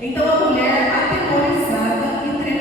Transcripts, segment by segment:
Então a mulher, atemorizada e tremendo,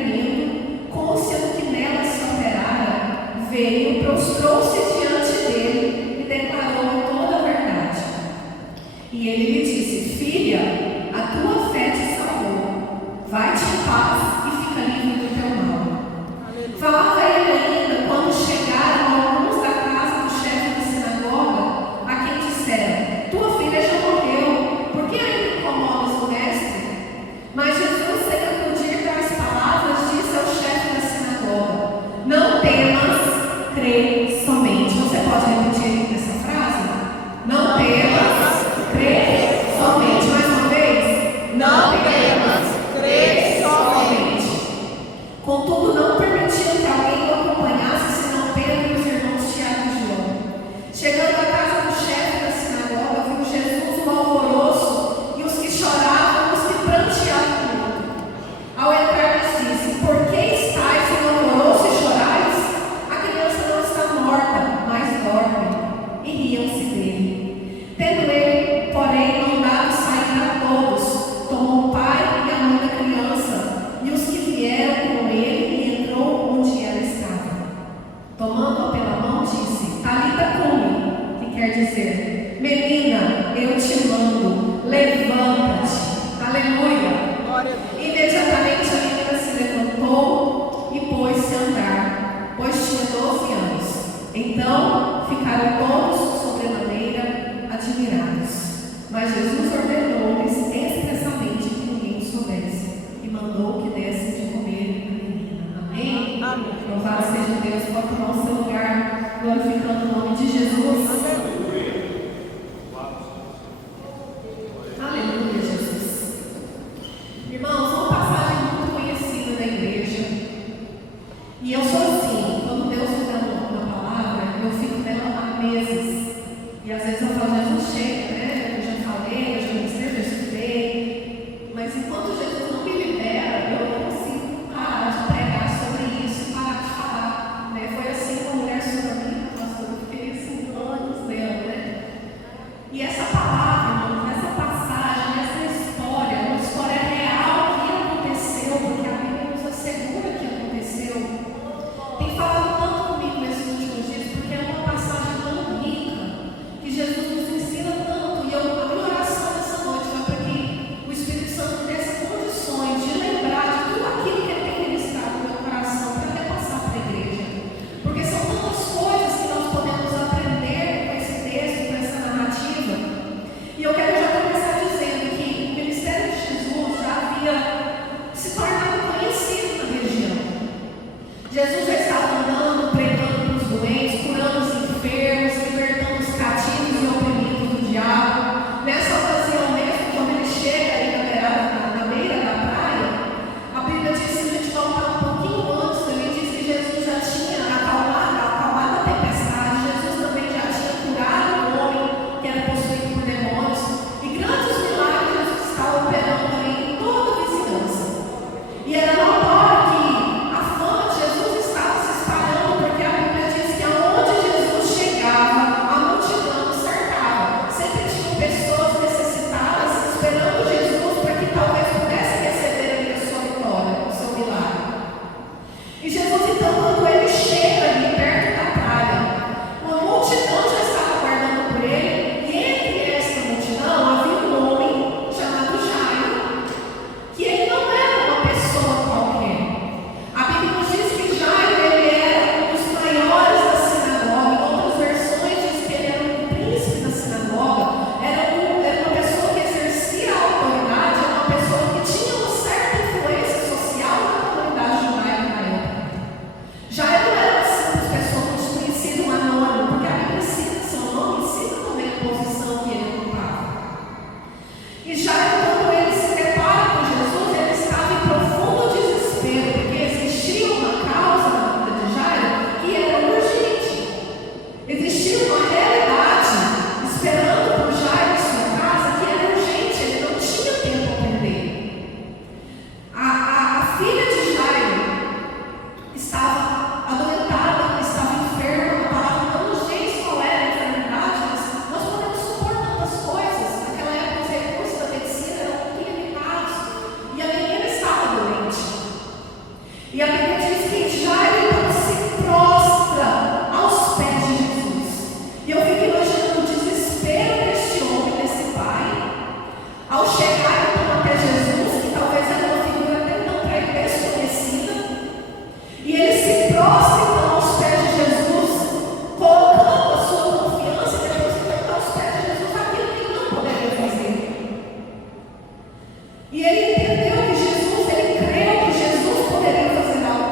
E ele entendeu que Jesus, ele creu que Jesus poderia fazer algo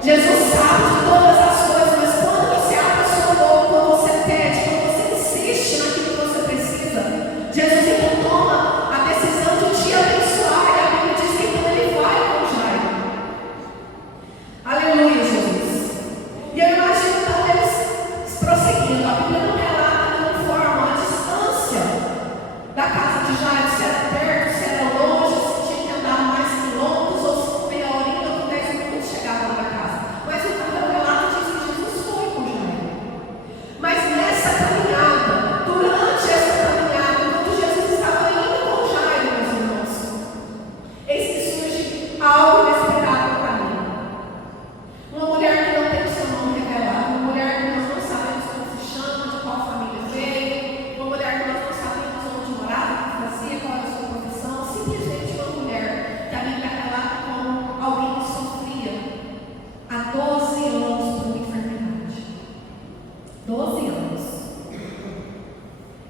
Jesus sabe de todas as coisas, mas quando você abre a sua boca, quando você pede, quando você insiste naquilo que você precisa, Jesus então toma a decisão de te abençoar. E a Bíblia diz que então ele vai com Jairo. Aleluia, Jesus. E eu imagino então eles prosseguindo. A Bíblia não relata de uma forma a distância da casa de Jairo, se era perto, se era longe, se tinha que andar mais quilômetros, ou se meia horinha ou 10 minutos chegava na casa. Mas então o relato diz que Jesus foi com Jairo. Mas nessa caminhada, durante essa caminhada, enquanto Jesus estava indo com Jairo, meus irmãos, eis que surge algo inesperado no caminho. Uma mulher que não tem o seu nome revelado, uma mulher que nós não sabemos como se chama, de qual família veio, uma mulher que nós não sabemos onde morava, o que fazia, qual era a sua profissão, simplesmente uma mulher que a Bíblia relata como alguém que sofria há 12 anos por uma enfermidade. 12 anos.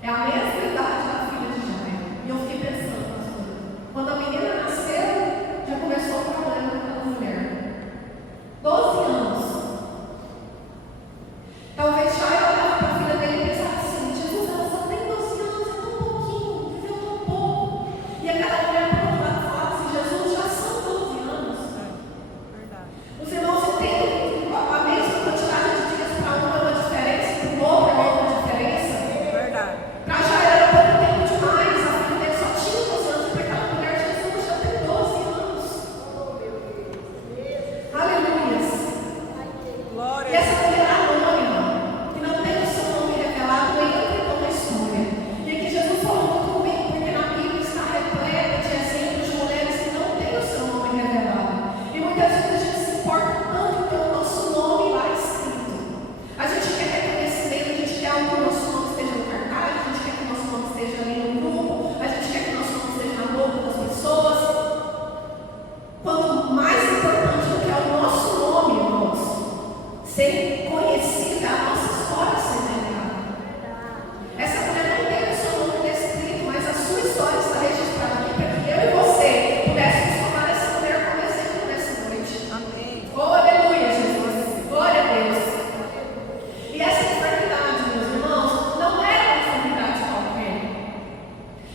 É a mesma idade da filha de Jairo. E eu fiquei pensando, pastor, quando a menina nasceu, já começou o problema daquela mulher. 12 anos. Talvez Jairo olhava para a filha dele e pensava assim: Jesus, ela só tem 12 anos, é tão pouquinho, viveu tão pouco. E aquela mulher por outro lado falava assim: Jesus, já são 12 anos. Verdade. Os irmãos entendem que a mesma quantidade de dias para um é uma diferença, para o outro é outra diferença. Verdade. Para Jairo era pouco tempo demais, a filha dele só tinha 12 anos, porque aquela mulher, Jesus, já tem 12 anos. Aleluia. Glória E essa mulher anônima, que não tem o seu nome revelado, entra então na história. E aqui Jesus falou muito comigo, porque na Bíblia está repleta de exemplos de mulheres que não têm o seu nome revelado. E muitas vezes a gente se importa tanto em ter o nosso nome lá escrito. A gente quer reconhecimento, a gente quer que o nosso nome esteja no cartaz, a gente quer que o nosso nome esteja ali no grupo, a gente quer que o nosso nome esteja na boca das pessoas. Quando mais importante do que é o nosso nome, irmãos, ser conhecida, a nossa história ser revelada. Essa mulher não tem o seu nome descrito, mas a sua história está registrada aqui para que eu e você pudéssemos tomar essa mulher como exemplo nessa noite. Amém. Oh, aleluia, Jesus. Glória a Deus. E essa enfermidade, meus irmãos, não era uma enfermidade qualquer.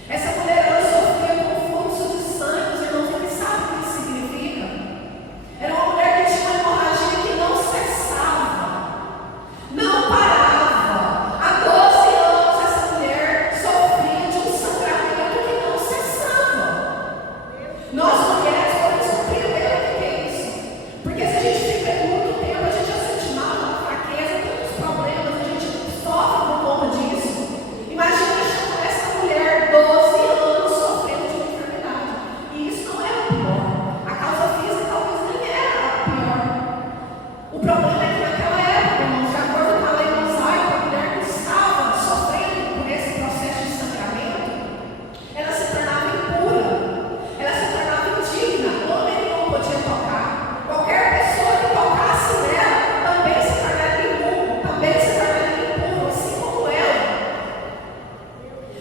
Essa mulher, ela sofria com fluxo de sangue, os irmãos, eles sabem o que isso significa. Era uma mulher que tinha uma hemorragia que não cessava, não parava. Há 12 anos essa mulher sofria de um sangramento que não cessava. Nós mulheres podemos compreender o que é isso. Porque se a gente fica muito tempo, a gente já sente mal, uma fraqueza, tantos problemas, a gente sofre por conta disso. Imagina essa mulher, 12 anos, sofrendo de uma enfermidade. E isso não era o pior. A causa física talvez nem era a pior. O problema é que naquela época, irmãos, de acordo com a lei mosaica, a mulher que estava sofrendo por esse processo de sangramento, ela se tornava impura, ela se tornava indigna, homem nenhum podia tocar. Qualquer pessoa que tocasse nela também se tornaria imundo, também se tornaria impuro, assim como ela.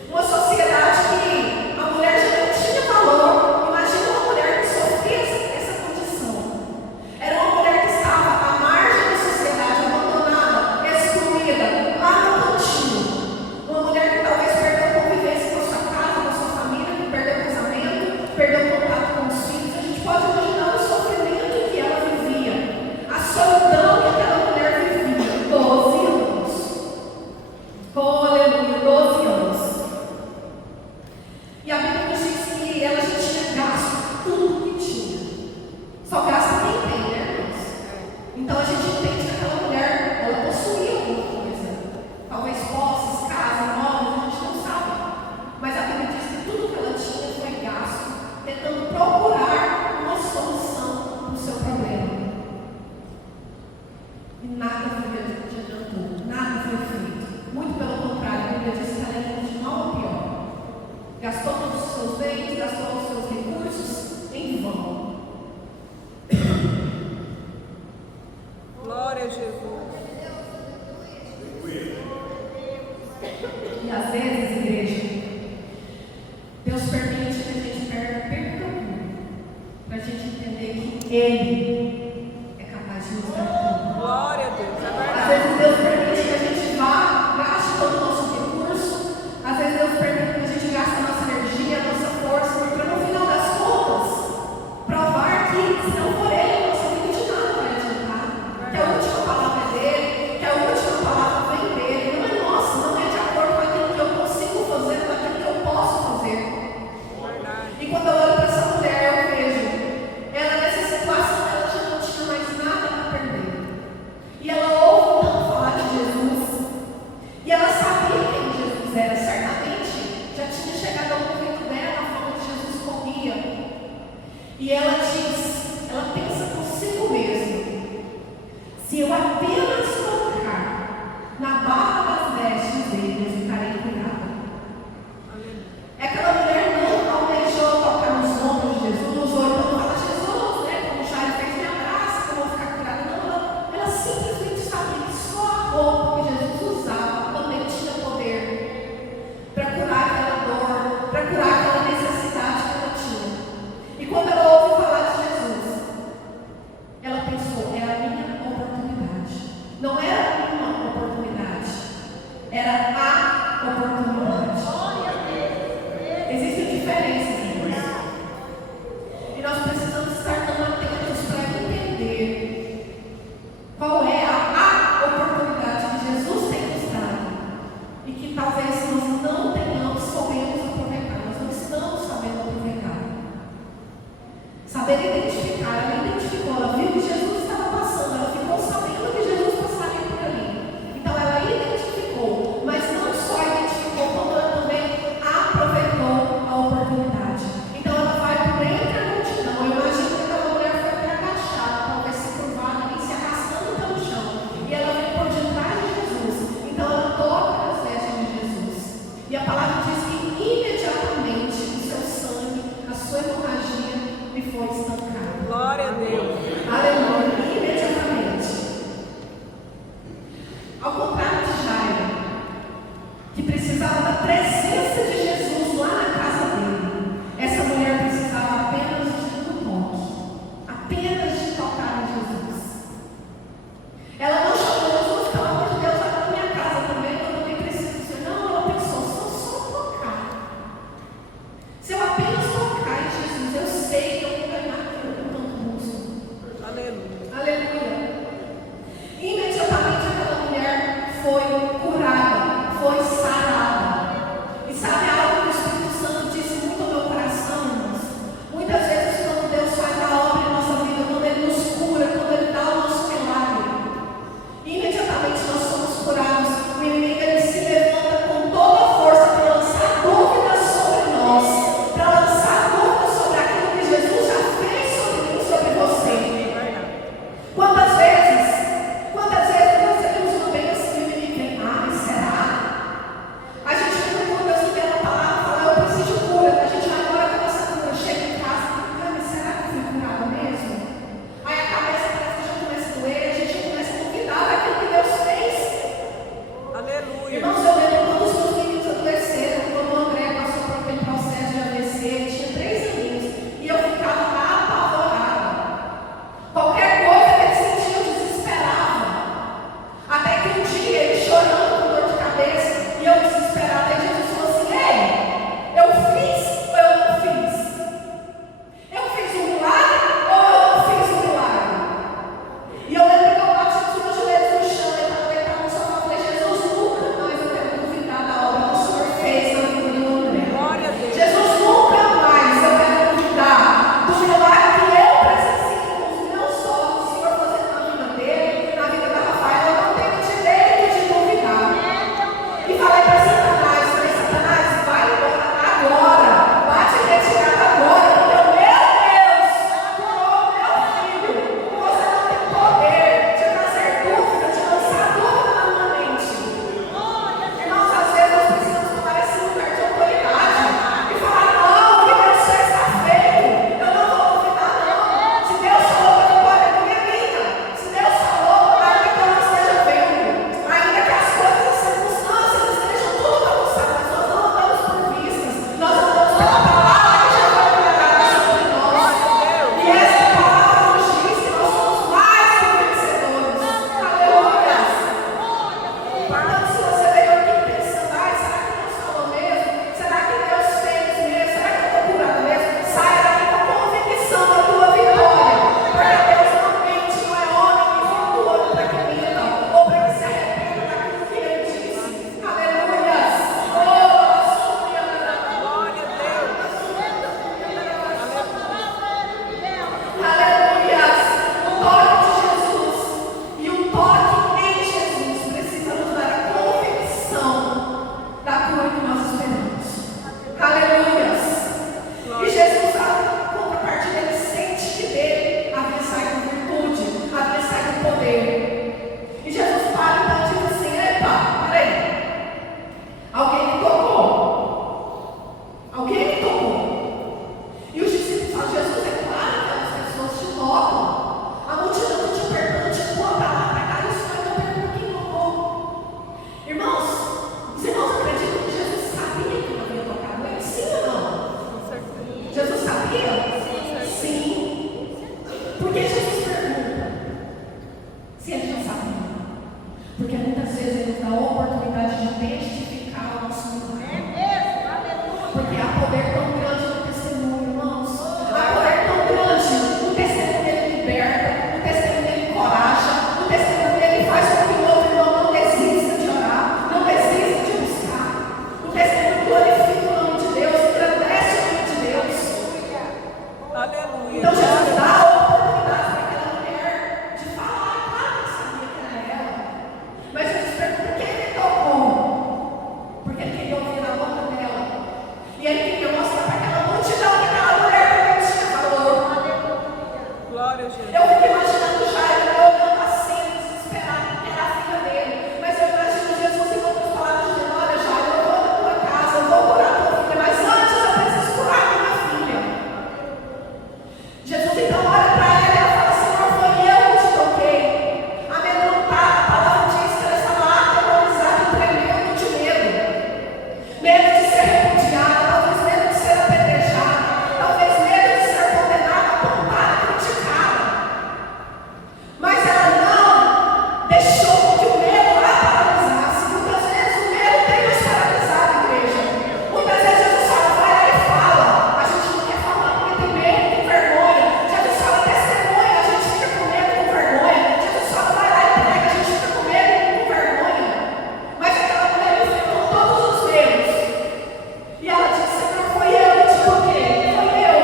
Uma sociedade que a mulher já não tinha valor. Imagina uma mulher que sofria essa condição. Era uma mulher que estava à margem da sociedade, abandonada, excluída, lá no cantinho. Uma mulher que talvez perdeu a convivência com a sua casa, com a sua família, que perdeu o casamento, perdeu o contato com os filhos. A gente pode imaginar o sofrimento que ela vivia, a solidão que aquela mulher vivia. 12 anos. Oh, aleluia, 12 anos. E a Bíblia nos diz que ela já tinha gasto tudo que tinha. Só gasta quem tem, né, irmãos? Então a gente entende que aquela mulher, ela possuía alguma coisa. Talvez posses, casa, móveis, a gente não sabe. Mas a Bíblia diz que tudo que ela tinha foi gasto, tentando procurar uma solução para o seu problema. E nada foi adiantou, nada foi feito. Muito pelo contrário, a Bíblia diz que ela ia de mal a pior. Gastou todos os seus bens, gastou os seus recursos em vão. Glória a Jesus. E às vezes, igreja, Deus permite que a gente perca tudo, para a gente entender que Ele é capaz de nos testificar o nosso milagre. Porque há poder tão grande no testemunho, irmãos. Há poder tão grande. O testemunho dele liberta, o testemunho dele encoraja, o testemunho dele faz com que o outro irmão não desista de orar, não desista de buscar. O testemunho glorifica o nome de Deus, engrandece o nome de Deus. Aleluia. Então Jesus dá a oportunidade para aquela mulher de falar. Claro que sabia que era ela. Mas Jesus pergunta: quem me tocou? Porque ele queria ouvir a boca dela. E ele queria mostrar para aquela multidão que aquela mulher também tinha valor. Glória a Jesus. Eu fico imaginando Jairo olhando assim, desesperado, que era a filha dele. Mas eu imagino Jesus em outras palavras dizendo: olha, Jairo, eu vou na tua casa, eu vou curar tua filha, mas antes eu preciso curar minha filha. Jesus então olha para ela e ela fala: Senhor, foi eu que te toquei. Amedrontada, a palavra diz que ela estava aterrorizada e tremendo de medo. Medo de ser repudiada, talvez medo de ser apedrejada, talvez medo de ser condenada, apontada, criticada. Mas ela não deixou que o medo a paralisasse. Muitas vezes o medo tem nos paralisado, igreja. Muitas vezes Jesus fala: vai lá e fala. A gente não quer falar porque tem medo, tem vergonha. Jesus fala: testemunha, a gente fica com medo, com vergonha. Jesus fala: vai lá e prega, a gente fica com medo e com vergonha. Mas aquela mulher enfrentou todos os medos. E ela disse: Senhor, foi eu que te toquei, foi eu.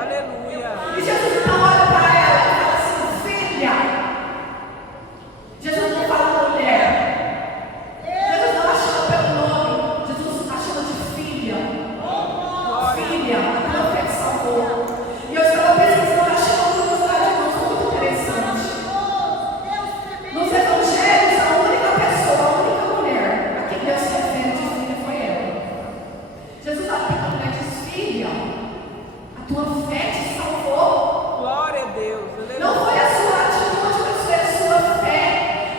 Aleluia. E Jesus então olha para ela e fala assim: filha. Jesus não fala mulher. Jesus não a chama pelo nome. Jesus a chama de filha. Filha, aquela fé que salvou. E eu estava pesquisando, achei uma curiosidade muito interessante. Nos evangelhos, a única pessoa, a única mulher a quem Deus se refere de filha foi ela. Jesus aplica a mulher e diz: filha, a tua fé te salvou. Glória a Deus. Aleluia. Não foi a sua atitude, mas foi a sua fé,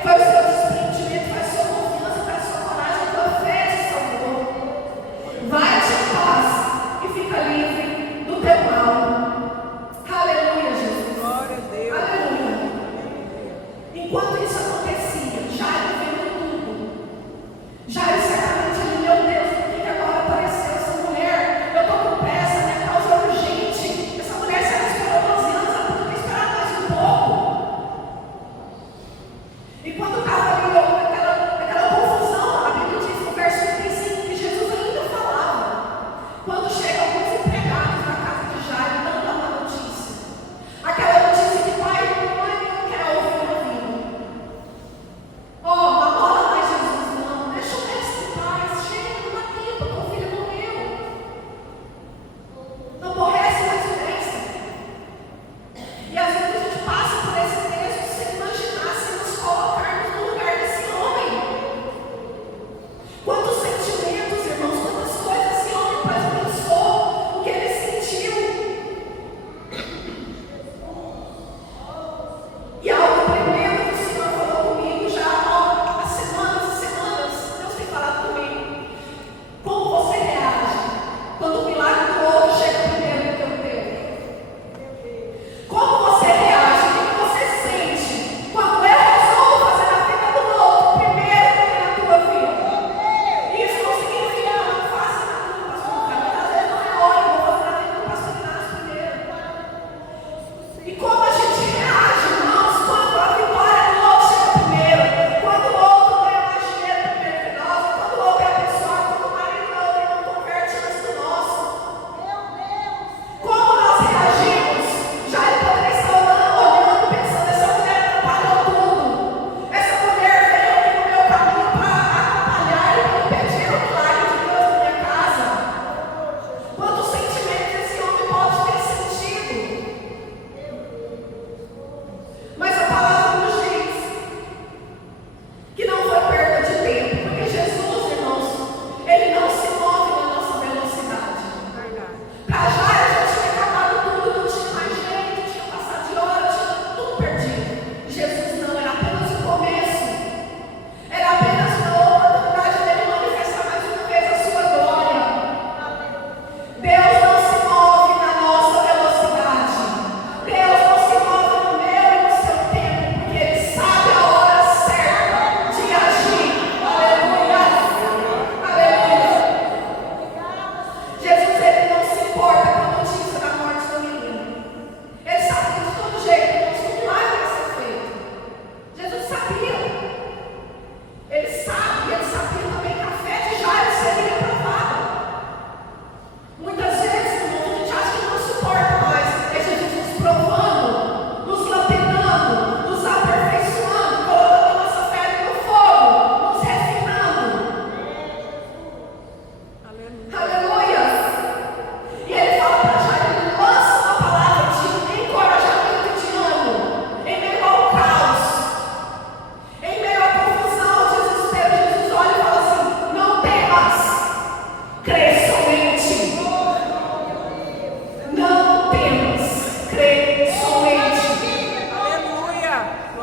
foi o seu desprendimento, foi a sua confiança, foi a sua coragem, a tua fé te salvou. Vai-te em paz e fica livre do teu mal. Aleluia, Jesus. Glória a Deus. Aleluia. Enquanto isso acontecia, Jairo vendo tudo. Jairo certamente ali: meu Deus, por que agora apareceu essa mulher? Eu estou com pressa, minha causa é urgente. Essa mulher, se ela esperou 12 anos, ela podia ter esperado mais um pouco. E quando estava ali aquela confusão, a Bíblia diz no verso 35 que Jesus ainda falava. Quando chegam alguns empregados na casa de Jairo, dando uma notícia. Aquela notícia que pai e mãe não quer ouvir na vida. Oh, não rola mais Jesus, não. Deixa o mestre em paz. Chega, não dá tempo, teu filho morreu. Não aborrece mais o mestre. E às vezes a gente passa por esse texto sem imaginar, sem nos colocarmos no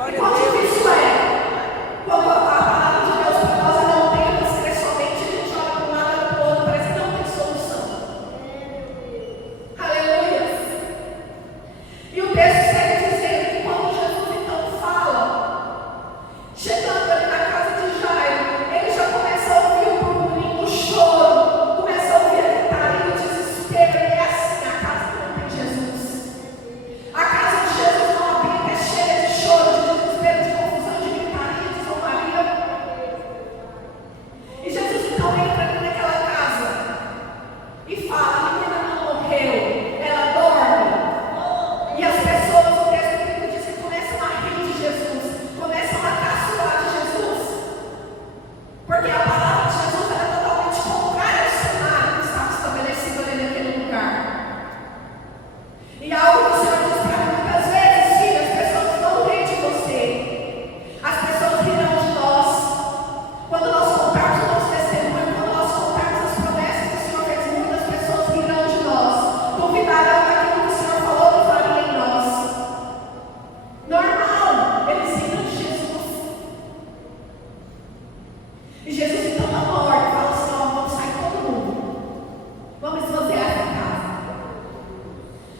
Glória a quão Deus. difícil é quando a palavra de Deus para nós é não temas, crer somente, a gente olha para um lado e para o outro, parece que não tem solução. Aleluia. E o texto segue dizendo que quando Jesus então fala, chegando ali na casa de Jairo, ele já começa a ouvir o burburinho, o choro, começa a ouvir a gritaria, o desespero. E é assim, a casa que não tem Jesus. A casa de Jesus não habita, é cheia de choro, de desespero, de confusão, de gritaria, de zombaria. E Jesus então entra ali naquela casa e fala: a menina não morreu, ela dorme. E as pessoas, o texto bíblico diz que começam a rir de Jesus, começam a caçoar de Jesus, porque a palavra de Jesus era totalmente contrária ao cenário que estava estabelecido ali naquele lugar. E algo que o Senhor diz para mim muitas vezes: filho, as pessoas vão rir de você, as pessoas rirão de nós, quando nós contarmos o nosso testemunho, quando nós contarmos as promessas que o Senhor fez, muitas pessoas rirão de nós, duvidarão daquilo que o Senhor falou que faria em nós. Normal, eles riram de Jesus. E Jesus então dá uma ordem, fala assim: ó, vamos sair todo mundo, vamos esvaziar essa casa,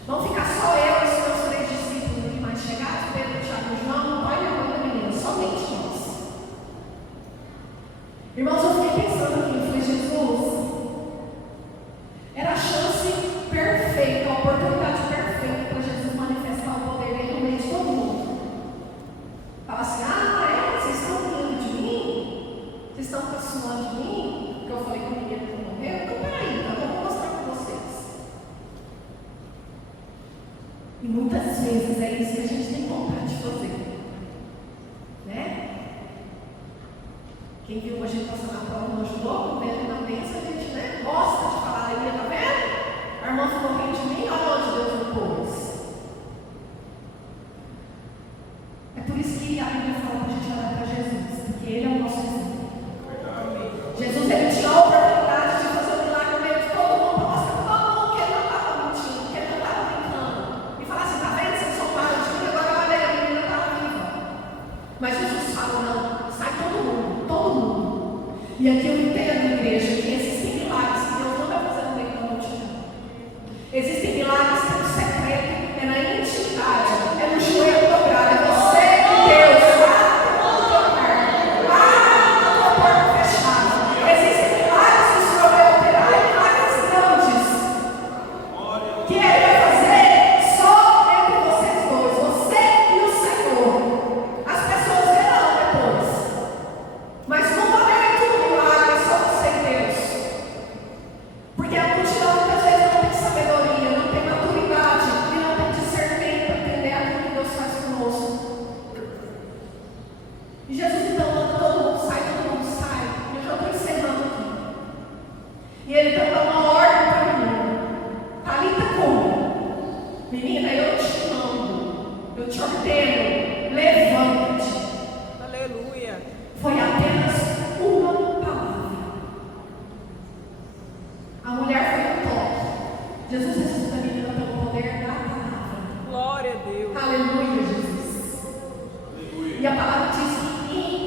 vamos ficar só eu e os meus 3 discípulos aqui mais chegados, Pedro, Tiago e João, o pai e a mãe da menina, somente nós. Irmãos, eu fiquei pensando aqui, eu falei: Jesus, era a chance perfeita, a oportunidade perfeita para Jesus manifestar o poder dele no meio de todo mundo. Fala assim: ah, vocês estão rindo de mim? Vocês estão caçoando de mim? Porque eu falei que o menino não morreu? Então peraí, então eu vou mostrar para vocês. E muitas vezes é isso que a gente tem vontade de fazer, né? Quem viu a gente passar na prova não ajudou, quando vem ali na bênção, a gente, né, gosta de falar: aleluia, tá vendo? A irmã ficou rindo de mim, olha onde Deus me pôs. É por isso que a Bíblia fala para a gente olhar para Jesus, porque Ele é o nosso exemplo. Jesus, ele tinha a oportunidade de fazer um milagre no meio de todo mundo, para mostrar para todo mundo que ele não estava mentindo, que ele não estava brincando. E falar assim: tá vendo? Vocês são parados de mim, agora olha, a menina estava viva. Mas Jesus fala: não, sai todo mundo, todo mundo. E aqui eu entendo, igreja, que existem milagres que Deus não vai fazer no meio da multidão. Existem milagres que é no secreto, é na intimidade, é no joelho dobrado, é você e Deus, lá no teu quarto, lá na tua porta fechada. Existem milagres que o Senhor vai operar, e milagres grandes, que Ele vai fazer só entre vocês dois, você e o Senhor. As pessoas verão depois, mas não vai ver tudo milagre, é só você e Deus. Porque a multidão muitas vezes não tem sabedoria, não tem maturidade e não tem discernimento para entender aquilo que Deus faz conosco. E Jesus então manda todo mundo sai, e eu já estou encerrando aqui. E ele então dá uma ordem para a menina: Talita cumi, menina, eu te mando, eu te ordeno, levanta-te. Aleluia. Foi apenas uma palavra. A mulher foi um toque. Jesus ressuscita a menina pelo poder da palavra. Glória a Deus. Aleluia, Jesus. E a palavra diz que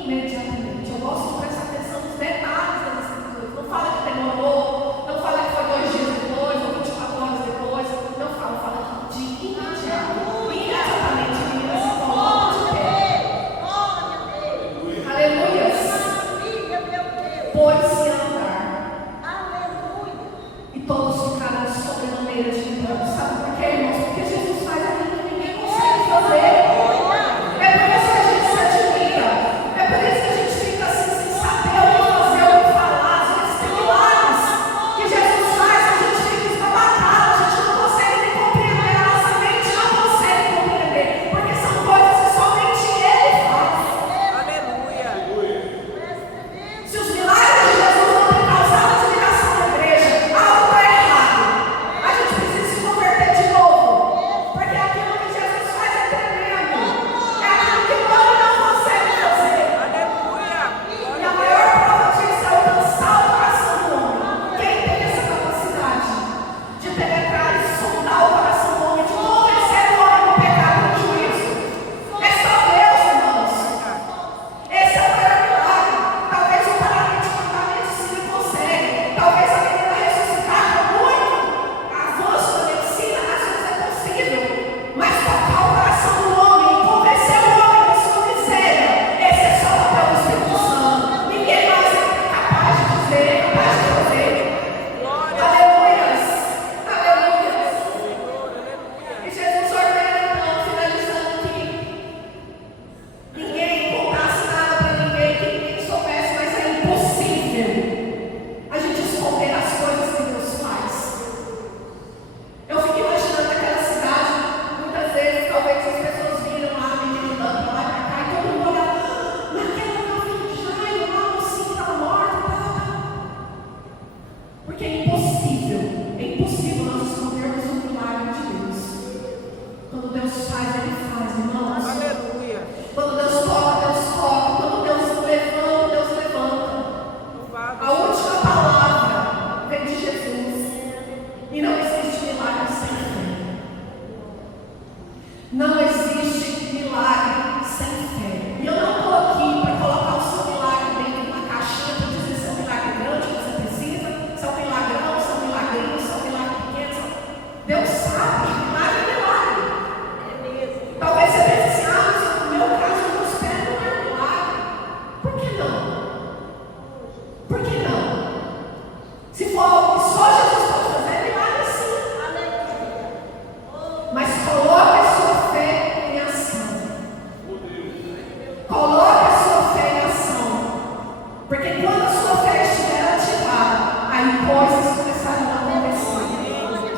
coisas começaram a acontecer.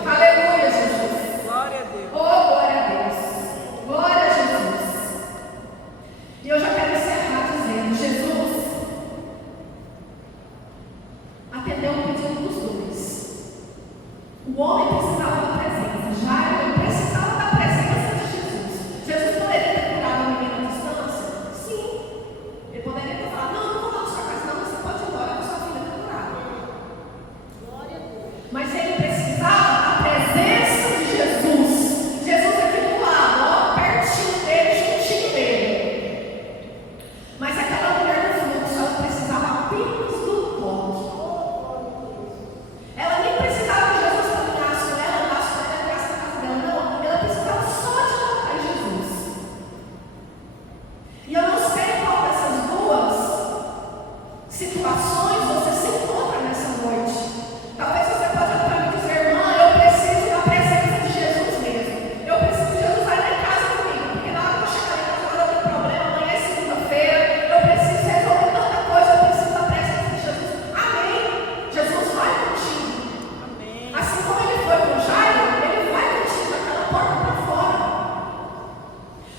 Aleluia, Jesus. Glória a Deus. Oh, glória a Deus. Glória a Jesus. E eu já quero encerrar dizendo, Jesus atendeu o pedido dos dois. O homem precisava da presença. Jairo precisava da presença de Jesus. Jesus poderia ter curado a menina à distância? Sim. Ele poderia ter falado, não vou lá na sua casa, não, você pode ir embora, que sua filha está curada. Glória a Deus. Mas ele precisava da presença de Jesus. Jesus aqui do lado, ó, pertinho dele, juntinho dele. Mas aquela mulher do fluxo, ela precisava apenas do toque. Ela nem precisava que Jesus caminhasse com ela, andasse com ela, entrasse na casa dela. Não, ela precisava só de tocar em Jesus. E eu não sei qual dessas duas situações você se encontra nessa noite. Talvez você pode olhar para mim e dizer, irmã, eu preciso da presença de Jesus mesmo. Eu preciso de Jesus aí em casa comigo, porque na hora que eu chegar em casa, agora eu tenho problema, amanhã é segunda-feira, eu preciso resolver tanta coisa, eu preciso da presença de Jesus. Amém. Jesus vai contigo. Amém. Assim como ele foi com Jairo, ele vai contigo daquela porta para fora.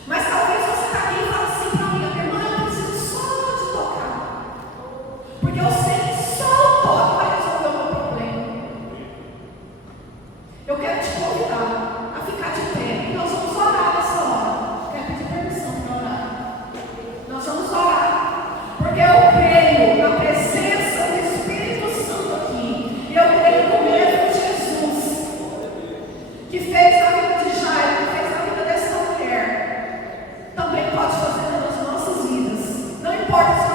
Mas talvez você está aqui e fale assim para mim, irmã, eu preciso só de tocar. Porque eu sei que só o toque vai resolver o meu problema. Eu quero te convidar a ficar de pé. E nós vamos orar nessa hora. Quero pedir permissão para orar. Nós vamos orar. Porque eu creio na presença do Espírito Santo aqui. E eu creio no mesmo Jesus que fez a vida de Jairo, que fez a vida dessa mulher, também pode fazer nas nossas vidas. Não importa se